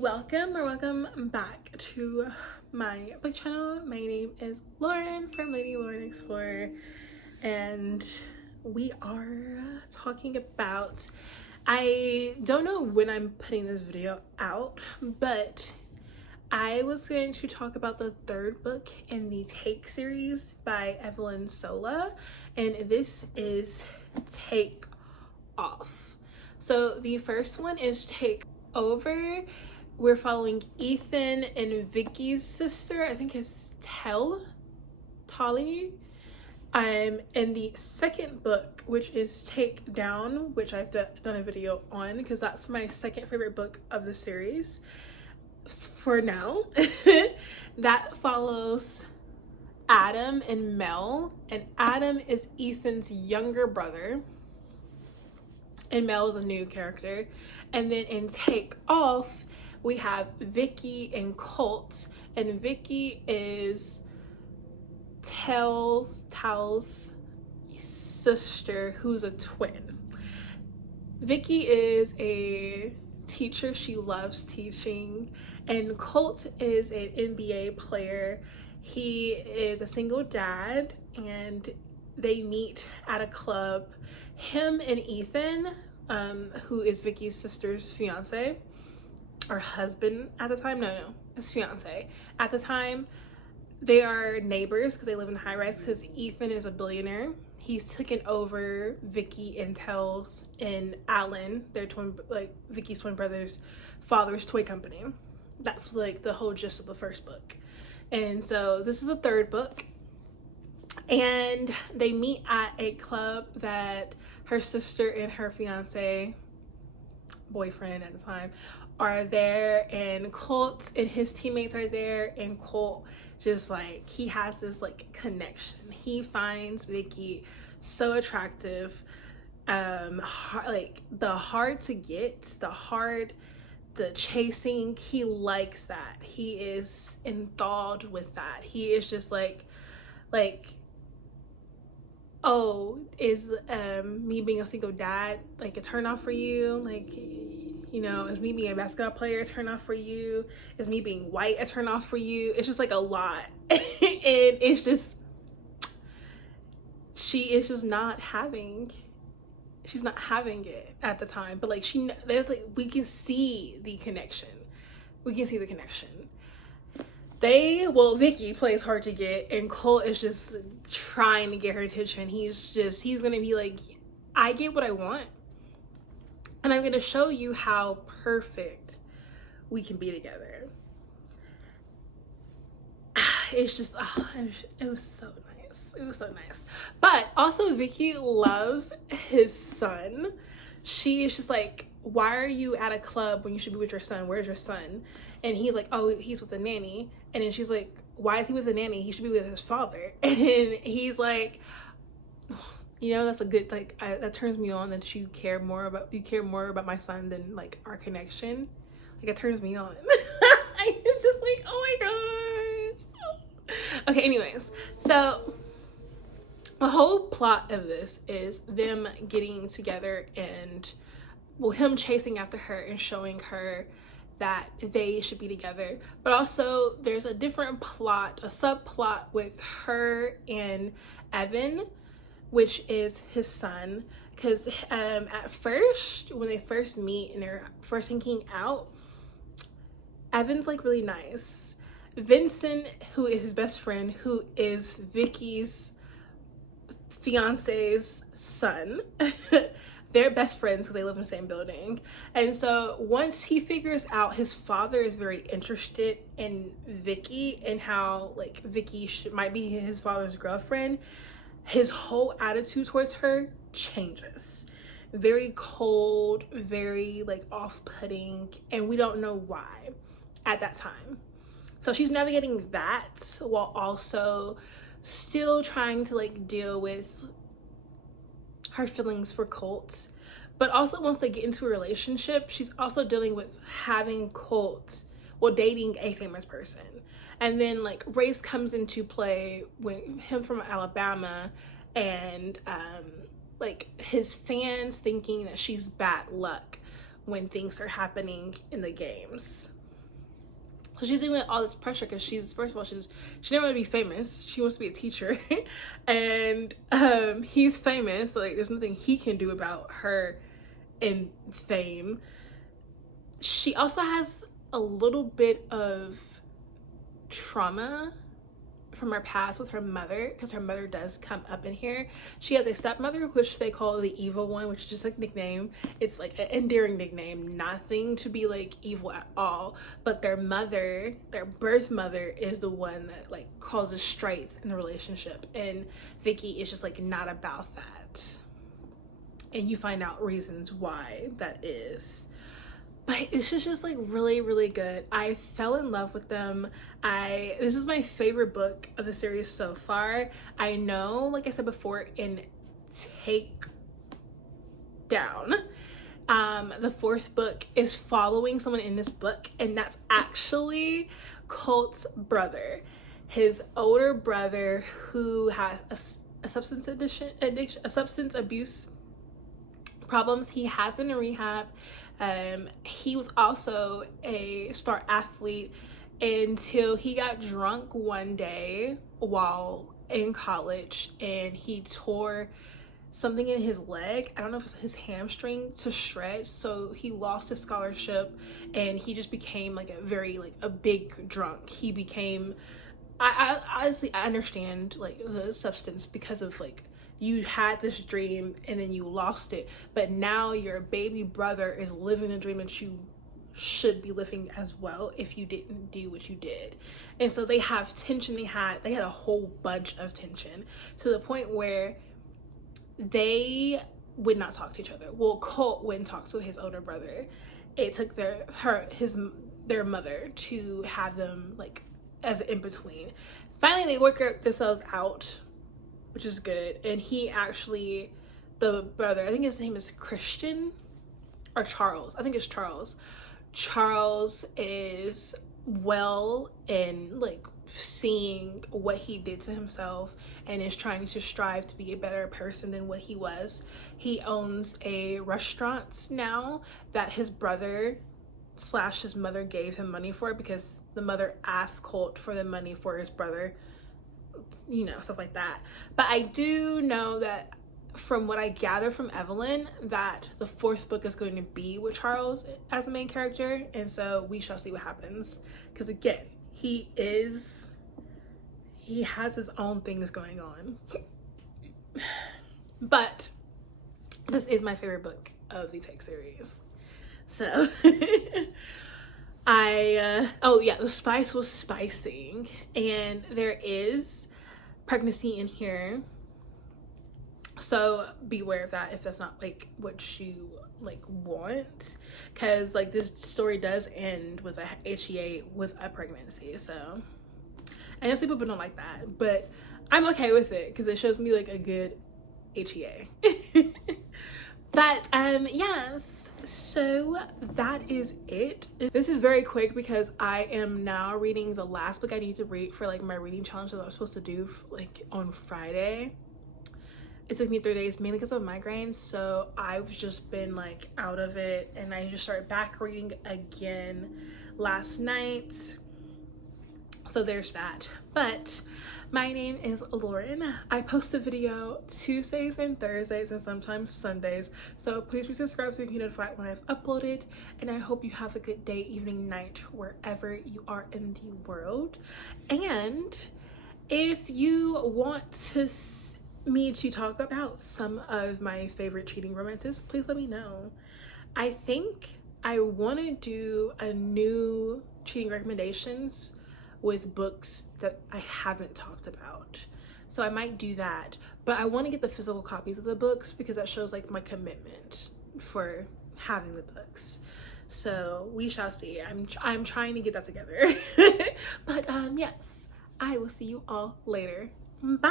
Welcome back to my book channel. My name is Lauren from Lady Lauren Explorer, and we are talking about, I don't know when I'm putting this video out, but I was going to talk about the third book in the Take series by Evelyn Sola, and this is Take Off. So the first one is Take Over. We're following Ethan and Vicky's sister, I think it's Tali. I'm in the second book, which is Take Down, which I've done a video on because that's my second favorite book of the series for now. That follows Adam and Mel, and Adam is Ethan's younger brother and Mel is a new character. And then in Take Off, we have Vicky and Colt, and Vicky is Tal's sister, who's a twin. Vicky is a teacher, she loves teaching, and Colt is an NBA player. He is a single dad, and they meet at a club. Him and Ethan, who is Vicky's sister's fiance, or husband at the time, no, his fiance at the time, they are neighbors because they live in high rise because Ethan is a billionaire. He's taken over Vicky and Tells and Alan, their twin, like Vicky's twin brother's father's toy company. That's like the whole gist of the first book. And so this is the third book, and they meet at a club that her sister and her fiance, boyfriend at the time, are there, and Colt and his teammates are there, and Colt just like, he has this like connection. He finds Vicky so attractive, like the hard to get, the chasing, he likes that. He is enthralled with that. He is just like, oh, is me being a single dad like a turn off for you? Like, you know, is me being a basketball player a turn off for you? Is me being white a turn off for you? It's just like a lot. And it's just, she's not having it at the time, but like there's like, we can see the connection. Vicky plays hard to get, and Cole is just trying to get her attention. He's gonna be like, I get what I want, and I'm gonna show you how perfect we can be together. It's just, it was so nice. But also Vicky loves his son. She is just like, why are you at a club when you should be with your son? Where's your son? And he's like, oh, he's with a nanny. And then she's like, why is he with a nanny? He should be with his father. And he's like, you know, that's a good, like, that turns me on that you care more about my son than like our connection. Like, it turns me on. It's just like, oh my gosh. Okay, anyways, so the whole plot of this is them getting together and, well, him chasing after her and showing her that they should be together. But also there's a different plot, a subplot with her and Evan, which is his son. Because at first, when they first meet and they're first hanging out, Evan's like really nice. Vincent, who is his best friend, who is Vicky's fiance's son, they're best friends because they live in the same building. And so once he figures out his father is very interested in Vicky and how like Vicky might be his father's girlfriend, his whole attitude towards her changes. Very cold, very like off-putting, and we don't know why at that time. So she's navigating that while also still trying to like deal with her feelings for Colt. But also once they get into a relationship, she's also dealing with having Colt, well, dating a famous person. And then like race comes into play with him from Alabama, and like his fans thinking that she's bad luck when things are happening in the games. So she's dealing with all this pressure because she's, first of all, she never want to be famous. She wants to be a teacher. And he's famous, so like there's nothing he can do about her in fame. She also has a little bit of trauma from her past with her mother, because her mother does come up in here. She has a stepmother, which they call the evil one, which is just like nickname. It's like an endearing nickname, nothing to be like evil at all. But their mother, their birth mother, is the one that like causes strife in the relationship, and Vicky is just like not about that. And you find out reasons why that is. But it's just like really, really good. I fell in love with them. This is my favorite book of the series so far. I know, like I said before, in Take Down, the fourth book is following someone in this book, and that's actually Colt's brother. His older brother who has a substance abuse problems. He has been in rehab. He was also a star athlete until he got drunk one day while in college, and he tore something in his leg. I don't know if it's his hamstring to shreds, so he lost his scholarship, and he just became like a big drunk. He became, I honestly, I understand like the substance, because of like, you had this dream and then you lost it, but now your baby brother is living the dream that you should be living as well if you didn't do what you did. And so they have tension. They had a whole bunch of tension, to the point where they would not talk to each other. Well, Colt wouldn't talk to his older brother. It took their mother to have them like as an in-between. Finally, they work themselves out, which is good. And he actually, the brother, I think his name is Christian or Charles. I think it's Charles. Charles is well in like seeing what he did to himself and is trying to strive to be a better person than what he was. He owns a restaurant now that his brother / his mother gave him money for, because the mother asked Colt for the money for his brother, you know, stuff like that. But I do know that from what I gather from Evelyn, that the fourth book is going to be with Charles as the main character, and so we shall see what happens, because again, he has his own things going on. But this is my favorite book of the Take series, so oh yeah, the spice was spicing, and there is pregnancy in here, so beware of that if that's not like what you like want, because like this story does end with a HEA with a pregnancy. So I know some people don't like that, but I'm okay with it because it shows me like a good HEA. But yes, so that is it. This is very quick because I am now reading the last book I need to read for like my reading challenge that I was supposed to do like on Friday. It took me 3 days, mainly because of migraines, so I've just been like out of it, and I just started back reading again last night. So there's that. But my name is Lauren. I post a video Tuesdays and Thursdays and sometimes Sundays, so please be subscribed so you can get notified when I've uploaded. And I hope you have a good day, evening, night, wherever you are in the world. And if you want me to talk about some of my favorite cheating romances, please let me know. I think I want to do a new cheating recommendations with books that I haven't talked about, so I might do that. But I want to get the physical copies of the books because that shows like my commitment for having the books. So we shall see. I'm trying to get that together. But yes, I will see you all later. Bye.